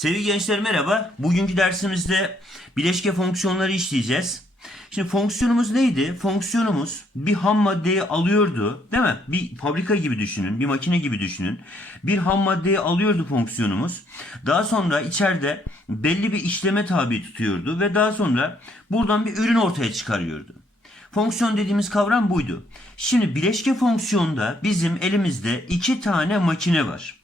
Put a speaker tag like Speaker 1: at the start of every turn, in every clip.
Speaker 1: Sevgili gençler merhaba. Bugünkü dersimizde bileşke fonksiyonları işleyeceğiz. Şimdi fonksiyonumuz neydi? Fonksiyonumuz bir ham maddeyi alıyordu, değil mi? Bir fabrika gibi düşünün, bir makine gibi düşünün. Bir ham maddeyi alıyordu fonksiyonumuz. Daha sonra içeride belli bir işleme tabi tutuyordu ve daha sonra buradan bir ürün ortaya çıkarıyordu. Fonksiyon dediğimiz kavram buydu. Şimdi bileşke fonksiyonda bizim elimizde iki tane makine var.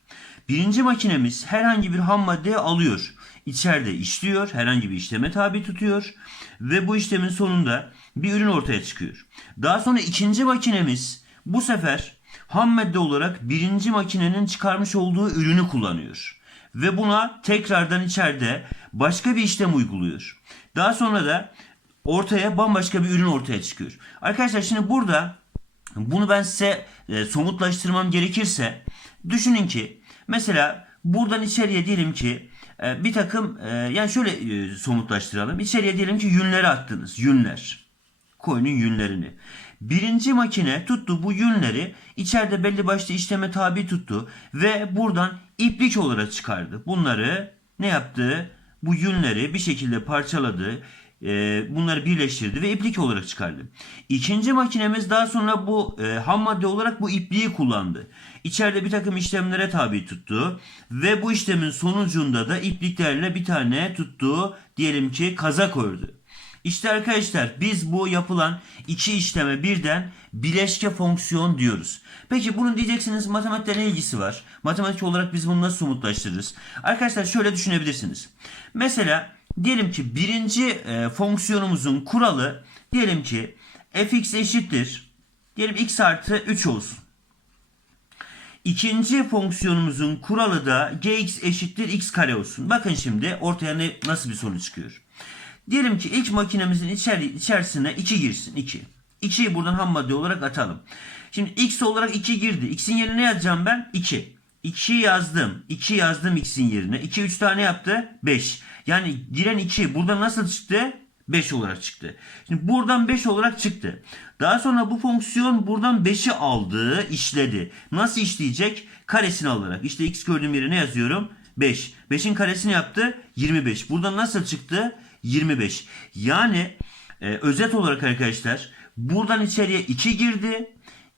Speaker 1: Birinci makinemiz herhangi bir ham maddeyi alıyor. İçeride işliyor, herhangi bir işleme tabi tutuyor ve bu işlemin sonunda bir ürün ortaya çıkıyor. Daha sonra ikinci makinemiz bu sefer ham madde olarak birinci makinenin çıkarmış olduğu ürünü kullanıyor. Ve buna tekrardan içeride başka bir işlem uyguluyor. Daha sonra da ortaya bambaşka bir ürün ortaya çıkıyor. Arkadaşlar şimdi burada bunu ben size e, somutlaştırmam gerekirse düşünün ki mesela buradan içeriye diyelim ki e, bir takım e, yani şöyle e, somutlaştıralım. İçeriye diyelim ki yünleri attınız. Yünler. Koyunun yünlerini. Birinci makine tuttu bu yünleri içeride belli başlı işleme tabi tuttu ve buradan iplik olarak çıkardı. Bunları ne yaptı? Bu yünleri bir şekilde parçaladı. E, Bunları birleştirdi ve iplik olarak çıkardı. İkinci makinemiz daha sonra bu e, ham madde olarak bu ipliği kullandı. İçeride bir takım işlemlere tabi tuttu ve bu işlemin sonucunda da ipliklerle bir tane tuttuğu diyelim ki kazak ördü. İşte arkadaşlar biz bu yapılan iki işleme birden bileşke fonksiyon diyoruz. Peki bunun diyeceksiniz matematikle ne ilgisi var? Matematik olarak biz bunu nasıl somutlaştırırız? Arkadaşlar şöyle düşünebilirsiniz. Mesela diyelim ki birinci e, fonksiyonumuzun kuralı diyelim ki fx eşittir. Diyelim x artı 3 olsun. İkinci fonksiyonumuzun kuralı da gx eşittir x kare olsun. Bakın şimdi ortaya ne, nasıl bir sonuç çıkıyor. Diyelim ki ilk makinemizin içeri, içerisine 2 girsin. 2. 2'yi buradan ham madde olarak atalım. Şimdi x olarak 2 girdi. x'in yerine ne yazacağım ben? 2. 2 yazdım. 2 yazdım x'in yerine. 2 3 tane yaptı. 5. Yani giren 2 burada nasıl çıktı? 5 olarak çıktı. Şimdi buradan 5 olarak çıktı. Daha sonra bu fonksiyon buradan 5'i aldı, işledi. Nasıl işleyecek? Karesini alarak. İşte x gördüğüm yere ne yazıyorum? 5. 5'in karesini yaptı. 25. Buradan nasıl çıktı? 25. Yani e, özet olarak arkadaşlar buradan içeriye 2 girdi.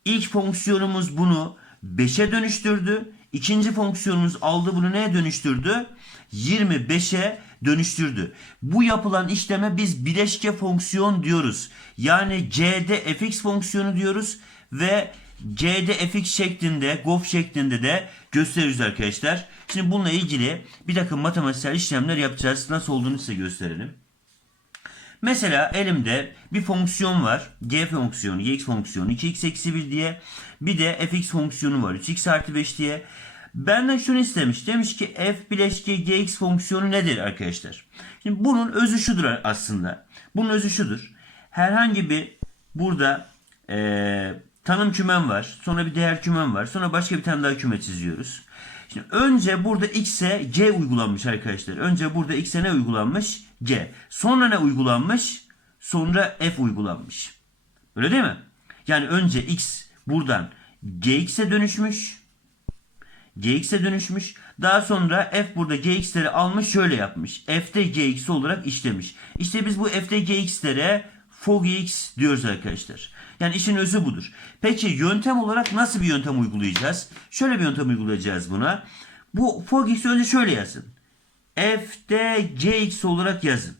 Speaker 1: İlk fonksiyonumuz bunu 5'e dönüştürdü. İkinci fonksiyonumuz aldı bunu neye dönüştürdü? 25'e dönüştürdü. Bu yapılan işleme biz bileşke fonksiyon diyoruz. Yani c'de fx fonksiyonu diyoruz ve c'de fx şeklinde, gof şeklinde de gösteriyoruz arkadaşlar. Şimdi bununla ilgili bir takım matematiksel işlemler yapacağız. Nasıl olduğunu size gösterelim. Mesela elimde bir fonksiyon var. g fonksiyonu, gx fonksiyonu, 2x eksi 1 diye. Bir de fx fonksiyonu var. 3x artı 5 diye. Benden şunu istemiş. Demiş ki f bileşke gx fonksiyonu nedir arkadaşlar? Şimdi bunun özü şudur aslında. Bunun özü şudur. Herhangi bir burada eee tanım kümem var. Sonra bir değer kümem var. Sonra başka bir tane daha küme çiziyoruz. Şimdi önce burada x'e g uygulanmış arkadaşlar. Önce burada x'e ne uygulanmış? g. Sonra ne uygulanmış? Sonra f uygulanmış. Öyle değil mi? Yani önce x buradan gx'e dönüşmüş. Gx'e dönüşmüş. Daha sonra f burada gx'leri almış şöyle yapmış. f'de gx olarak işlemiş. İşte biz bu f'de gx'lere fogx diyoruz arkadaşlar. Yani işin özü budur. Peki yöntem olarak nasıl bir yöntem uygulayacağız? Şöyle bir yöntem uygulayacağız buna. Bu fogx'i önce şöyle yazın. f'de gx olarak yazın.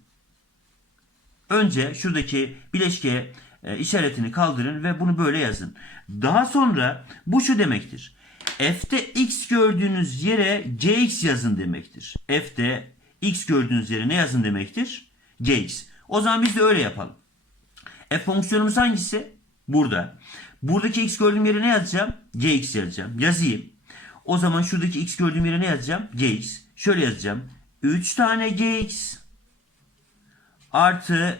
Speaker 1: Önce şuradaki bileşke e, işaretini kaldırın ve bunu böyle yazın. Daha sonra bu şu demektir. F'de x gördüğünüz yere gx yazın demektir. F'de x gördüğünüz yere ne yazın demektir? gx. O zaman biz de öyle yapalım. F fonksiyonumuz hangisi? Burada. Buradaki x gördüğüm yere ne yazacağım? gx yazacağım. Yazayım. O zaman şuradaki x gördüğüm yere ne yazacağım? gx. Şöyle yazacağım. 3 tane gx artı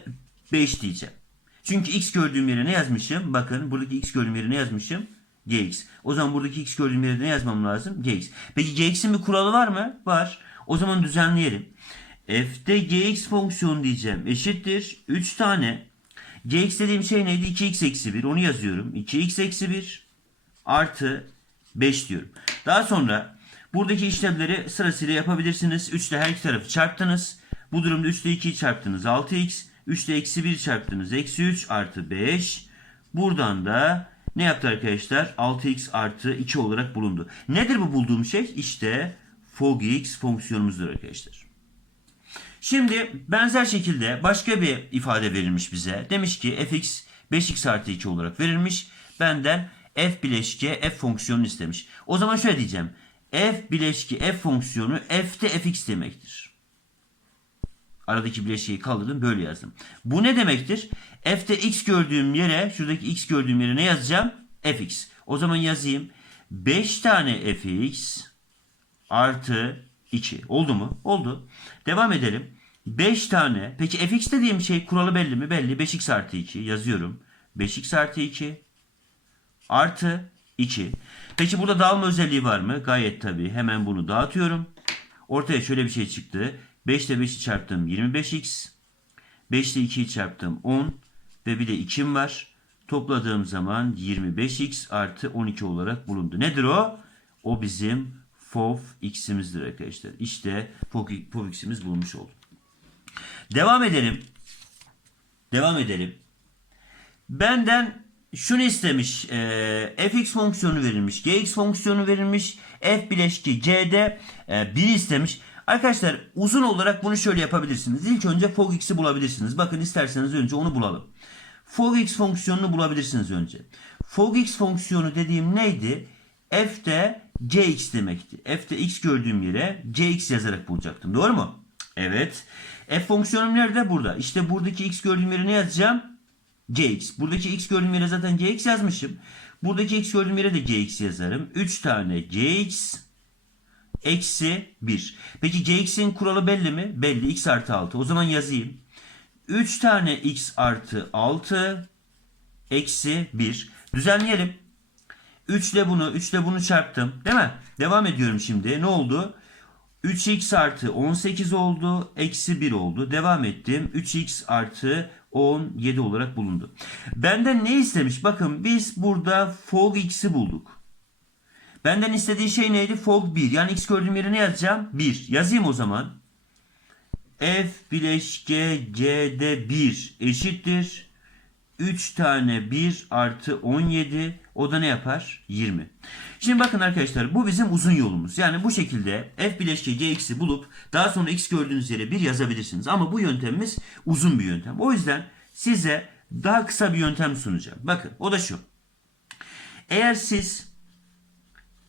Speaker 1: 5 diyeceğim. Çünkü x gördüğüm yere ne yazmışım? Bakın buradaki x gördüğüm yere ne yazmışım? Gx. O zaman buradaki x gördüğüm yere ne yazmam lazım? gx. Peki gx'in bir kuralı var mı? Var. O zaman düzenleyelim. f'de gx fonksiyonu diyeceğim. Eşittir. 3 tane. gx dediğim şey neydi? 2x eksi 1. Onu yazıyorum. 2x eksi 1 artı 5 diyorum. Daha sonra Buradaki işlemleri sırasıyla yapabilirsiniz. 3 ile her iki tarafı çarptınız. Bu durumda 3 ile 2'yi çarptınız 6x. 3 ile eksi 1 çarptınız eksi 3 artı 5. Buradan da ne yaptı arkadaşlar? 6x artı 2 olarak bulundu. Nedir bu bulduğum şey? İşte fogx fonksiyonumuzdur arkadaşlar. Şimdi benzer şekilde başka bir ifade verilmiş bize. Demiş ki fx 5x artı 2 olarak verilmiş. Benden f bileşke f fonksiyonunu istemiş. O zaman şöyle diyeceğim. f bileşke f fonksiyonu f'te fx demektir. Aradaki bileşkeyi kaldırdım böyle yazdım. Bu ne demektir? F'te x gördüğüm yere şuradaki x gördüğüm yere ne yazacağım? fx. O zaman yazayım. 5 tane fx artı 2. Oldu mu? Oldu. Devam edelim. 5 tane. Peki fx dediğim şey kuralı belli mi? Belli. 5x artı 2 yazıyorum. 5x artı 2 artı 2. Peki burada dağılma özelliği var mı? Gayet tabii. Hemen bunu dağıtıyorum. Ortaya şöyle bir şey çıktı. 5 ile 5'i çarptım 25x. 5 ile 2'yi çarptım 10. Ve bir de 2'm var. Topladığım zaman 25x artı 12 olarak bulundu. Nedir o? O bizim fof x'imizdir arkadaşlar. İşte fof, x'imiz bulmuş oldu. Devam edelim. Devam edelim. Benden şunu istemiş. E, fx fonksiyonu verilmiş. gx fonksiyonu verilmiş. f bileşki c'de e, 1 istemiş. Arkadaşlar uzun olarak bunu şöyle yapabilirsiniz. İlk önce fogx'i bulabilirsiniz. Bakın isterseniz önce onu bulalım. Fogx fonksiyonunu bulabilirsiniz önce. Fogx fonksiyonu dediğim neydi? F'de cx demekti. F'de x gördüğüm yere cx yazarak bulacaktım. Doğru mu? Evet. F fonksiyonum nerede? Burada. İşte buradaki x gördüğüm yere ne yazacağım? cx. Buradaki x gördüğüm yere zaten cx yazmışım. Buradaki x gördüğüm yere de cx yazarım. 3 tane cx eksi 1. Peki cx'in kuralı belli mi? Belli. x artı 6. O zaman yazayım. 3 tane x artı 6 eksi 1. Düzenleyelim. 3 ile bunu 3 ile bunu çarptım. Değil mi? Devam ediyorum şimdi. Ne oldu? 3x artı 18 oldu. Eksi 1 oldu. Devam ettim. 3x artı 17 olarak bulundu. Benden ne istemiş? Bakın biz burada fog x'i bulduk. Benden istediği şey neydi? Fog 1. Yani x gördüğüm yere ne yazacağım? 1. Yazayım o zaman. F bileşke C'de 1 eşittir. 3 tane 1 artı 17 o da ne yapar? 20. Şimdi bakın arkadaşlar bu bizim uzun yolumuz. Yani bu şekilde f bileşke gx'i bulup daha sonra x gördüğünüz yere 1 yazabilirsiniz. Ama bu yöntemimiz uzun bir yöntem. O yüzden size daha kısa bir yöntem sunacağım. Bakın o da şu. Eğer siz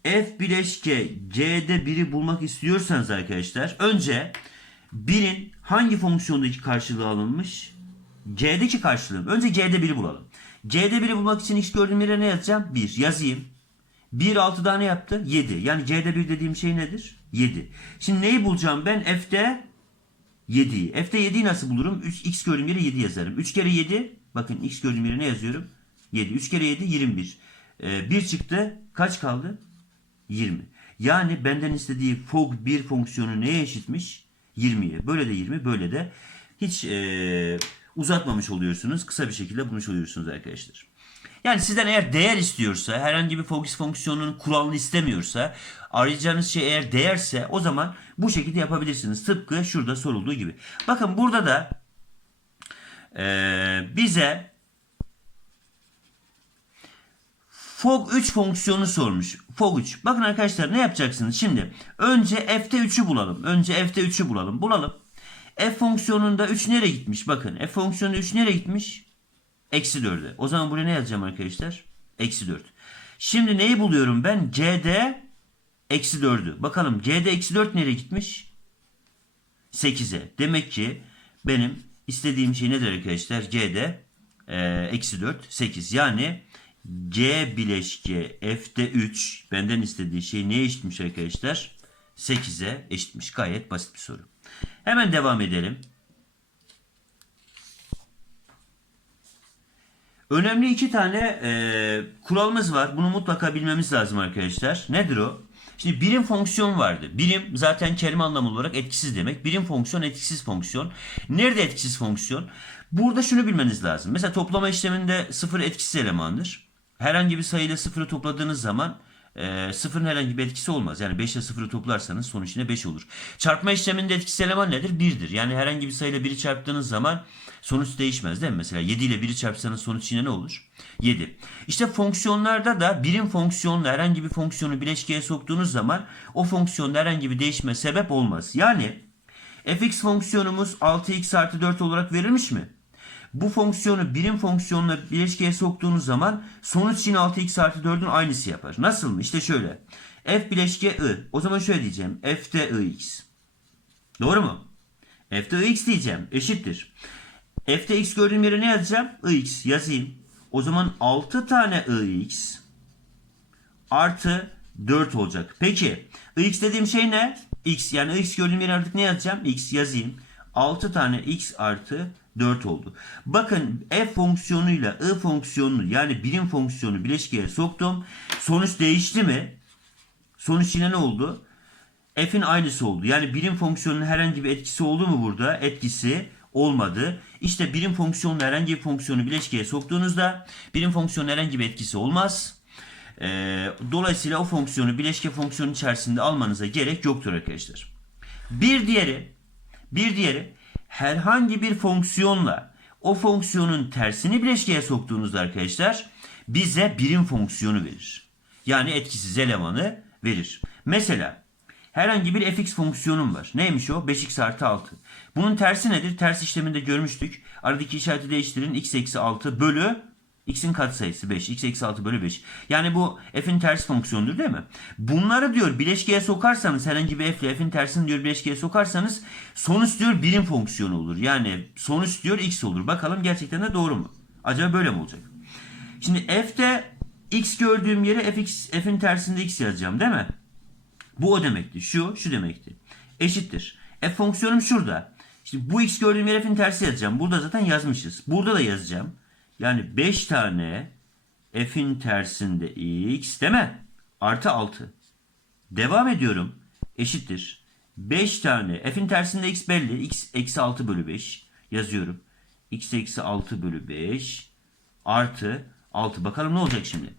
Speaker 1: f bileşke c'de 1'i bulmak istiyorsanız arkadaşlar önce 1'in hangi fonksiyondaki karşılığı alınmış? C'deki karşılığı. Önce C'de 1'i bulalım. C'de 1'i bulmak için x gördüğüm yere ne yazacağım? 1. Yazayım. 1 6 ne yaptı? 7. Yani C'de 1 dediğim şey nedir? 7. Şimdi neyi bulacağım ben? F'de 7'yi. F'de 7'yi nasıl bulurum? 3, x gördüğüm yere 7 yazarım. 3 kere 7. Bakın x gördüğüm yere ne yazıyorum? 7. 3 kere 7 21. Ee, 1 çıktı. Kaç kaldı? 20. Yani benden istediği fog 1 fonksiyonu neye eşitmiş? 20'ye. Böyle de 20, böyle de hiç e, uzatmamış oluyorsunuz. Kısa bir şekilde bulmuş oluyorsunuz arkadaşlar. Yani sizden eğer değer istiyorsa, herhangi bir Fogis fonksiyonunun kuralını istemiyorsa, arayacağınız şey eğer değerse o zaman bu şekilde yapabilirsiniz. Tıpkı şurada sorulduğu gibi. Bakın burada da e, bize Fog 3 fonksiyonu sormuş. 3. Bakın arkadaşlar ne yapacaksınız? Şimdi önce f'te 3'ü bulalım. Önce f'te 3'ü bulalım. Bulalım. f fonksiyonunda 3 nereye gitmiş? Bakın f fonksiyonunda 3 nereye gitmiş? Eksi 4'e. O zaman buraya ne yazacağım arkadaşlar? Eksi 4. Şimdi neyi buluyorum ben? c'de eksi 4'ü. Bakalım c'de eksi 4 nereye gitmiş? 8'e. Demek ki benim istediğim şey nedir arkadaşlar? c'de e, eksi 4 8. Yani C bileşke F'de 3 benden istediği şey neye eşitmiş arkadaşlar? 8'e eşitmiş. Gayet basit bir soru. Hemen devam edelim. Önemli iki tane e, kuralımız var. Bunu mutlaka bilmemiz lazım arkadaşlar. Nedir o? Şimdi birim fonksiyon vardı. Birim zaten kelime anlamı olarak etkisiz demek. Birim fonksiyon etkisiz fonksiyon. Nerede etkisiz fonksiyon? Burada şunu bilmeniz lazım. Mesela toplama işleminde sıfır etkisiz elemandır herhangi bir sayıyla sıfırı topladığınız zaman e, sıfırın herhangi bir etkisi olmaz. Yani 5 ile 0'ı toplarsanız sonuç yine 5 olur. Çarpma işleminde etkisi eleman nedir? 1'dir. Yani herhangi bir sayıyla 1'i çarptığınız zaman sonuç değişmez değil mi? Mesela 7 ile 1'i çarpsanız sonuç yine ne olur? 7. İşte fonksiyonlarda da birim fonksiyonla herhangi bir fonksiyonu bileşkeye soktuğunuz zaman o fonksiyonda herhangi bir değişme sebep olmaz. Yani fx fonksiyonumuz 6x artı 4 olarak verilmiş mi? Bu fonksiyonu birim fonksiyonla bileşkeye soktuğunuz zaman sonuç yine 6x artı 4'ün aynısı yapar. Nasıl mı? İşte şöyle. F bileşke I. O zaman şöyle diyeceğim. F de ix. Doğru mu? F de ix diyeceğim. Eşittir. F'de x gördüğüm yere ne yazacağım? ix yazayım. O zaman 6 tane ix artı 4 olacak. Peki ix dediğim şey ne? x yani x gördüğüm yere artık ne yazacağım? x yazayım. 6 tane x artı 4 oldu. Bakın f fonksiyonuyla i fonksiyonunu yani birim fonksiyonu bileşkeye soktum. Sonuç değişti mi? Sonuç yine ne oldu? F'in aynısı oldu. Yani birim fonksiyonun herhangi bir etkisi oldu mu burada? Etkisi olmadı. İşte birim fonksiyonla herhangi bir fonksiyonu bileşkeye soktuğunuzda birim fonksiyonun herhangi bir etkisi olmaz. Ee, dolayısıyla o fonksiyonu bileşke fonksiyonun içerisinde almanıza gerek yoktur arkadaşlar. Bir diğeri, bir diğeri herhangi bir fonksiyonla o fonksiyonun tersini bileşkeye soktuğunuzda arkadaşlar bize birim fonksiyonu verir. Yani etkisiz elemanı verir. Mesela herhangi bir fx fonksiyonum var. Neymiş o? 5x artı 6. Bunun tersi nedir? Ters işleminde görmüştük. Aradaki işareti değiştirin. x eksi 6 bölü x'in katsayısı 5. x eksi 6 bölü 5. Yani bu f'in ters fonksiyonudur değil mi? Bunları diyor bileşkeye sokarsanız herhangi bir f ile f'in tersini diyor bileşkeye sokarsanız sonuç diyor birim fonksiyonu olur. Yani sonuç diyor x olur. Bakalım gerçekten de doğru mu? Acaba böyle mi olacak? Şimdi f'te x gördüğüm yere fx, f'in tersinde x yazacağım değil mi? Bu o demekti. Şu, şu demekti. Eşittir. F fonksiyonum şurada. Şimdi bu x gördüğüm yere f'in tersi yazacağım. Burada zaten yazmışız. Burada da yazacağım. Yani 5 tane f'in tersinde x değil mi? Artı 6. Devam ediyorum. Eşittir. 5 tane f'in tersinde x belli. x eksi 6 bölü 5 yazıyorum. x eksi 6 bölü 5 artı 6. Bakalım ne olacak şimdi?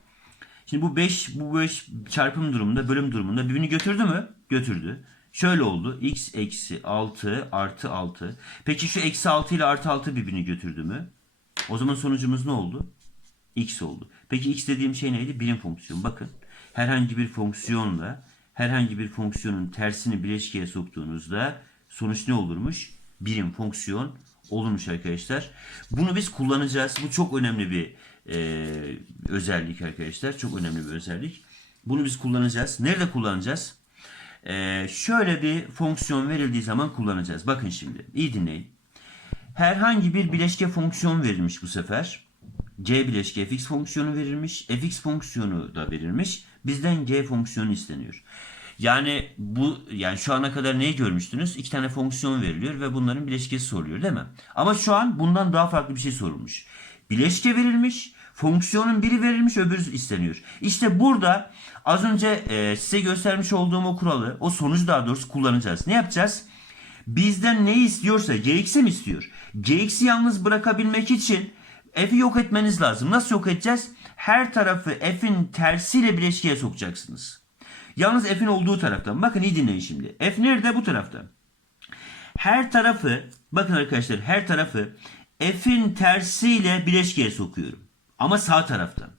Speaker 1: Şimdi bu 5 bu 5 çarpım durumunda bölüm durumunda birbirini götürdü mü? Götürdü. Şöyle oldu. x eksi 6 artı 6. Peki şu eksi 6 ile artı 6 birbirini götürdü mü? O zaman sonucumuz ne oldu? x oldu. Peki x dediğim şey neydi? Birim fonksiyon. Bakın herhangi bir fonksiyonla herhangi bir fonksiyonun tersini bileşkeye soktuğunuzda sonuç ne olurmuş? Birim fonksiyon olurmuş arkadaşlar. Bunu biz kullanacağız. Bu çok önemli bir e, özellik arkadaşlar. Çok önemli bir özellik. Bunu biz kullanacağız. Nerede kullanacağız? E, şöyle bir fonksiyon verildiği zaman kullanacağız. Bakın şimdi. iyi dinleyin. Herhangi bir bileşke fonksiyon verilmiş bu sefer. C bileşke fx fonksiyonu verilmiş. fx fonksiyonu da verilmiş. Bizden g fonksiyonu isteniyor. Yani bu yani şu ana kadar neyi görmüştünüz? İki tane fonksiyon veriliyor ve bunların bileşkesi soruluyor değil mi? Ama şu an bundan daha farklı bir şey sorulmuş. Bileşke verilmiş, fonksiyonun biri verilmiş, öbürü isteniyor. İşte burada az önce e, size göstermiş olduğum o kuralı, o sonucu daha doğrusu kullanacağız. Ne yapacağız? Bizden ne istiyorsa gx'i mi istiyor? gx'i yalnız bırakabilmek için f'i yok etmeniz lazım. Nasıl yok edeceğiz? Her tarafı f'in tersiyle bileşkeye sokacaksınız. Yalnız f'in olduğu taraftan. Bakın iyi dinleyin şimdi. F nerede? Bu tarafta. Her tarafı bakın arkadaşlar her tarafı f'in tersiyle bileşkeye sokuyorum. Ama sağ taraftan.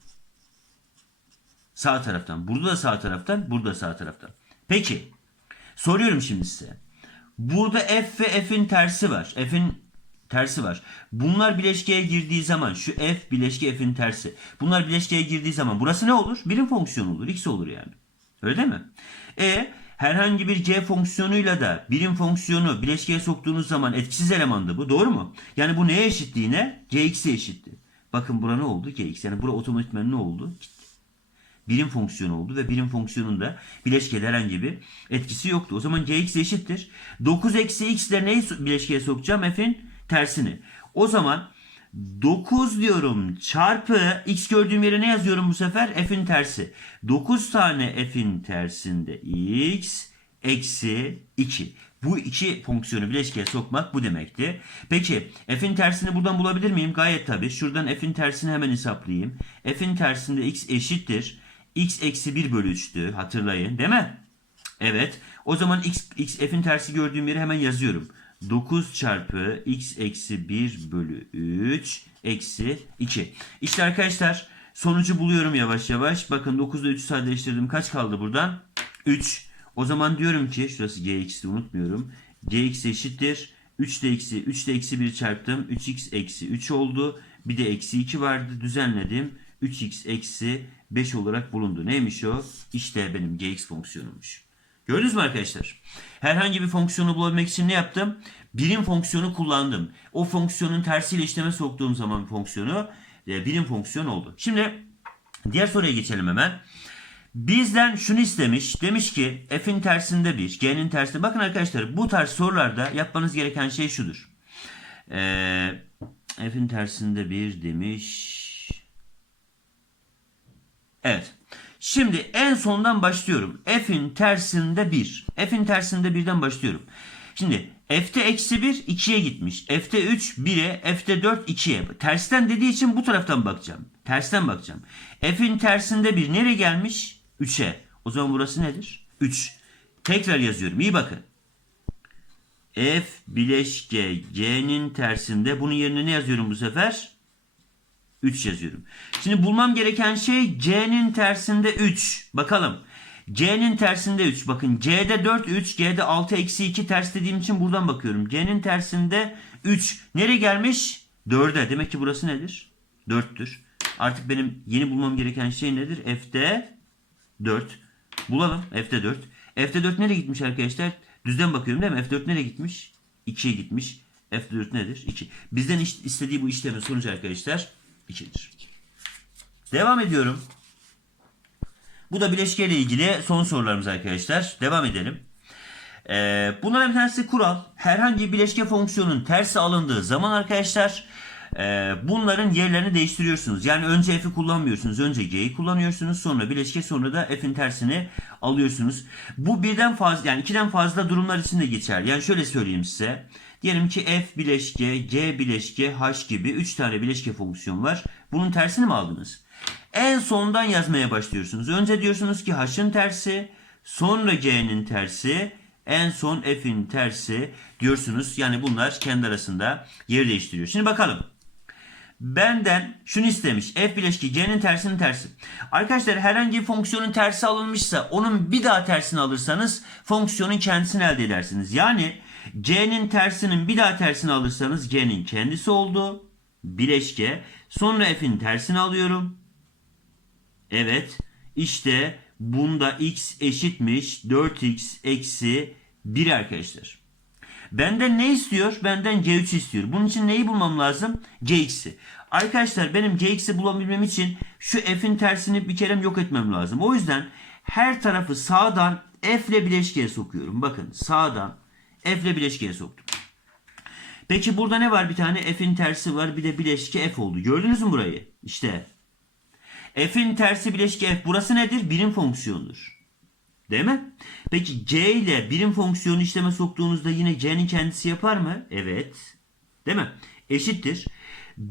Speaker 1: Sağ taraftan. Burada da sağ taraftan. Burada da sağ taraftan. Peki. Soruyorum şimdi size. Burada f ve f'in tersi var. F'in tersi var. Bunlar bileşkeye girdiği zaman şu f bileşke f'in tersi. Bunlar bileşkeye girdiği zaman burası ne olur? Birim fonksiyon olur. X olur yani. Öyle değil mi? E herhangi bir c fonksiyonuyla da birim fonksiyonu bileşkeye soktuğunuz zaman etkisiz elemandı bu. Doğru mu? Yani bu neye eşitti yine? gx'e eşitti. Bakın bura ne oldu? gx. Yani bura otomatikman ne oldu? Birim fonksiyonu oldu ve birim fonksiyonunda bileşkede herhangi bir etkisi yoktu. O zaman gx eşittir. 9 eksi x ile neyi bileşkeye sokacağım? f'in tersini. O zaman 9 diyorum çarpı x gördüğüm yere ne yazıyorum bu sefer? F'in tersi. 9 tane f'in tersinde x eksi 2. Bu iki fonksiyonu bileşkeye sokmak bu demekti. Peki f'in tersini buradan bulabilir miyim? Gayet tabii. Şuradan f'in tersini hemen hesaplayayım. f'in tersinde x eşittir. X eksi 1 bölü 3'tü hatırlayın değil mi? Evet. O zaman x, x f'in tersi gördüğüm yere hemen yazıyorum. 9 çarpı x eksi 1 bölü 3 eksi 2. İşte arkadaşlar sonucu buluyorum yavaş yavaş. Bakın 9'da 3'ü sadeleştirdim. Kaç kaldı buradan? 3. O zaman diyorum ki şurası gx'ti unutmuyorum. gx eşittir. 3 de eksi 3 de eksi 1 çarptım. 3x eksi 3 oldu. Bir de eksi 2 vardı. Düzenledim. 3x eksi 5 olarak bulundu. Neymiş o? İşte benim gx fonksiyonummuş. Gördünüz mü arkadaşlar? Herhangi bir fonksiyonu bulabilmek için ne yaptım? Birim fonksiyonu kullandım. O fonksiyonun tersiyle işleme soktuğum zaman fonksiyonu e, birim fonksiyon oldu. Şimdi diğer soruya geçelim hemen. Bizden şunu istemiş. Demiş ki f'in tersinde 1, g'nin tersinde. Bakın arkadaşlar bu tarz sorularda yapmanız gereken şey şudur. Ee, f'in tersinde 1 demiş. Evet. Şimdi en sondan başlıyorum. F'in tersinde 1. F'in tersinde 1'den başlıyorum. Şimdi F'te eksi 1 2'ye gitmiş. F'te 3 1'e. F'te 4 2'ye. Tersten dediği için bu taraftan bakacağım. Tersten bakacağım. F'in tersinde 1 nereye gelmiş? 3'e. O zaman burası nedir? 3. Tekrar yazıyorum. İyi bakın. F bileşke G'nin tersinde. Bunun yerine ne yazıyorum bu sefer? 3 yazıyorum. Şimdi bulmam gereken şey C'nin tersinde 3. Bakalım. C'nin tersinde 3. Bakın C'de 4 3. G'de 6 eksi 2 ters dediğim için buradan bakıyorum. C'nin tersinde 3. Nereye gelmiş? 4'e. Demek ki burası nedir? 4'tür. Artık benim yeni bulmam gereken şey nedir? F'de 4. Bulalım. F'de 4. F'de 4 nereye gitmiş arkadaşlar? Düzden bakıyorum değil mi? F4 nereye gitmiş? 2'ye gitmiş. F4 nedir? 2. Bizden istediği bu işlemin sonucu arkadaşlar 2'dir. Devam ediyorum. Bu da bileşke ile ilgili son sorularımız arkadaşlar. Devam edelim. Ee, bunların bir tanesi kural. Herhangi bir bileşke fonksiyonun tersi alındığı zaman arkadaşlar e, bunların yerlerini değiştiriyorsunuz. Yani önce f'i kullanmıyorsunuz. Önce g'yi kullanıyorsunuz. Sonra bileşke sonra da f'in tersini alıyorsunuz. Bu birden fazla yani ikiden fazla durumlar için de geçer. Yani şöyle söyleyeyim size. Diyelim ki f bileşke, g bileşke, h gibi 3 tane bileşke fonksiyon var. Bunun tersini mi aldınız? En sondan yazmaya başlıyorsunuz. Önce diyorsunuz ki h'ın tersi, sonra g'nin tersi, en son f'in tersi diyorsunuz. Yani bunlar kendi arasında yer değiştiriyor. Şimdi bakalım. Benden şunu istemiş. F bileşki C'nin tersinin tersi. Arkadaşlar herhangi bir fonksiyonun tersi alınmışsa onun bir daha tersini alırsanız fonksiyonun kendisini elde edersiniz. Yani C'nin tersinin bir daha tersini alırsanız C'nin kendisi oldu. Bileşke. Sonra F'in tersini alıyorum. Evet. İşte bunda x eşitmiş 4x eksi 1 arkadaşlar. Benden ne istiyor? Benden C3 istiyor. Bunun için neyi bulmam lazım? Cx'i. Arkadaşlar benim Cx'i bulabilmem için şu f'in tersini bir kere yok etmem lazım. O yüzden her tarafı sağdan f ile bileşkeye sokuyorum. Bakın sağdan f ile bileşkeye soktum. Peki burada ne var? Bir tane f'in tersi var. Bir de bileşke f oldu. Gördünüz mü burayı? İşte f'in tersi bileşke f. Burası nedir? Birim fonksiyondur. Değil mi? Peki c ile birim fonksiyonu işleme soktuğunuzda yine c'nin kendisi yapar mı? Evet. Değil mi? Eşittir.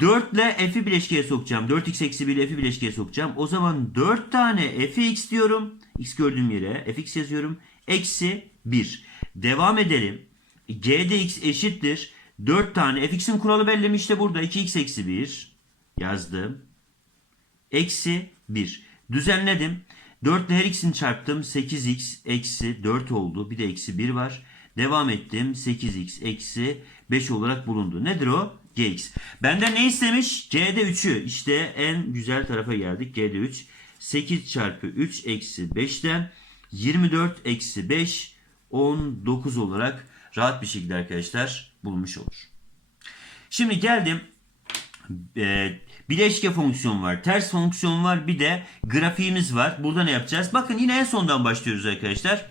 Speaker 1: 4 ile f'i bileşkeye sokacağım. 4x eksi 1 ile f'i bileşkeye sokacağım. O zaman 4 tane fx diyorum. x gördüğüm yere fx yazıyorum. Eksi 1. Devam edelim. g'de x eşittir. 4 tane fx'in kuralı belli? İşte burada 2x eksi 1 yazdım. Eksi 1. Düzenledim. 4 ile her ikisini çarptım. 8x eksi 4 oldu. Bir de eksi 1 var. Devam ettim. 8x eksi 5 olarak bulundu. Nedir o? gx. Benden ne istemiş? c'de 3'ü. İşte en güzel tarafa geldik. c'de 3. 8 çarpı 3 eksi 5'ten 24 eksi 5 19 olarak rahat bir şekilde arkadaşlar bulmuş olur. Şimdi geldim e, bileşke fonksiyon var, ters fonksiyon var, bir de grafiğimiz var. Burada ne yapacağız? Bakın yine en sondan başlıyoruz arkadaşlar.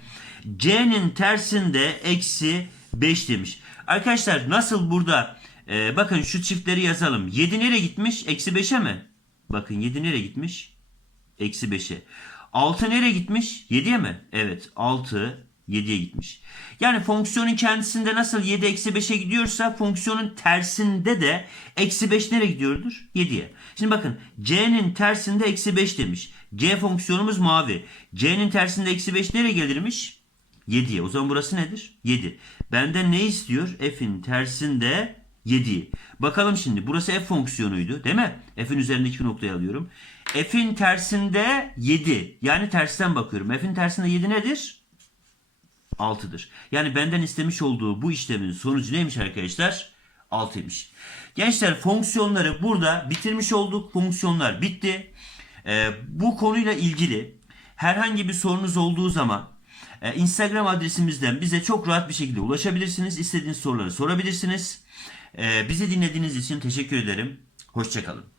Speaker 1: C'nin tersinde eksi 5 demiş. Arkadaşlar nasıl burada e, bakın şu çiftleri yazalım. 7 nereye gitmiş? Eksi 5'e mi? Bakın 7 nereye gitmiş? Eksi 5'e. 6 nereye gitmiş? 7'ye mi? Evet 6 7'ye gitmiş. Yani fonksiyonun kendisinde nasıl 7 eksi 5'e gidiyorsa fonksiyonun tersinde de eksi 5 nereye gidiyordur? 7'ye. Şimdi bakın c'nin tersinde eksi 5 demiş. G fonksiyonumuz mavi. C'nin tersinde eksi 5 nereye gelirmiş? 7'ye. O zaman burası nedir? 7. Benden ne istiyor? F'in tersinde 7'yi. Bakalım şimdi. Burası f fonksiyonuydu değil mi? F'in üzerindeki iki noktayı alıyorum. F'in tersinde 7. Yani tersten bakıyorum. F'in tersinde 7 nedir? 6'dır. Yani benden istemiş olduğu bu işlemin sonucu neymiş arkadaşlar? 6'ymış. Gençler fonksiyonları burada bitirmiş olduk. Fonksiyonlar bitti. Ee, bu konuyla ilgili herhangi bir sorunuz olduğu zaman e, Instagram adresimizden bize çok rahat bir şekilde ulaşabilirsiniz. İstediğiniz soruları sorabilirsiniz. Ee, bizi dinlediğiniz için teşekkür ederim. Hoşçakalın.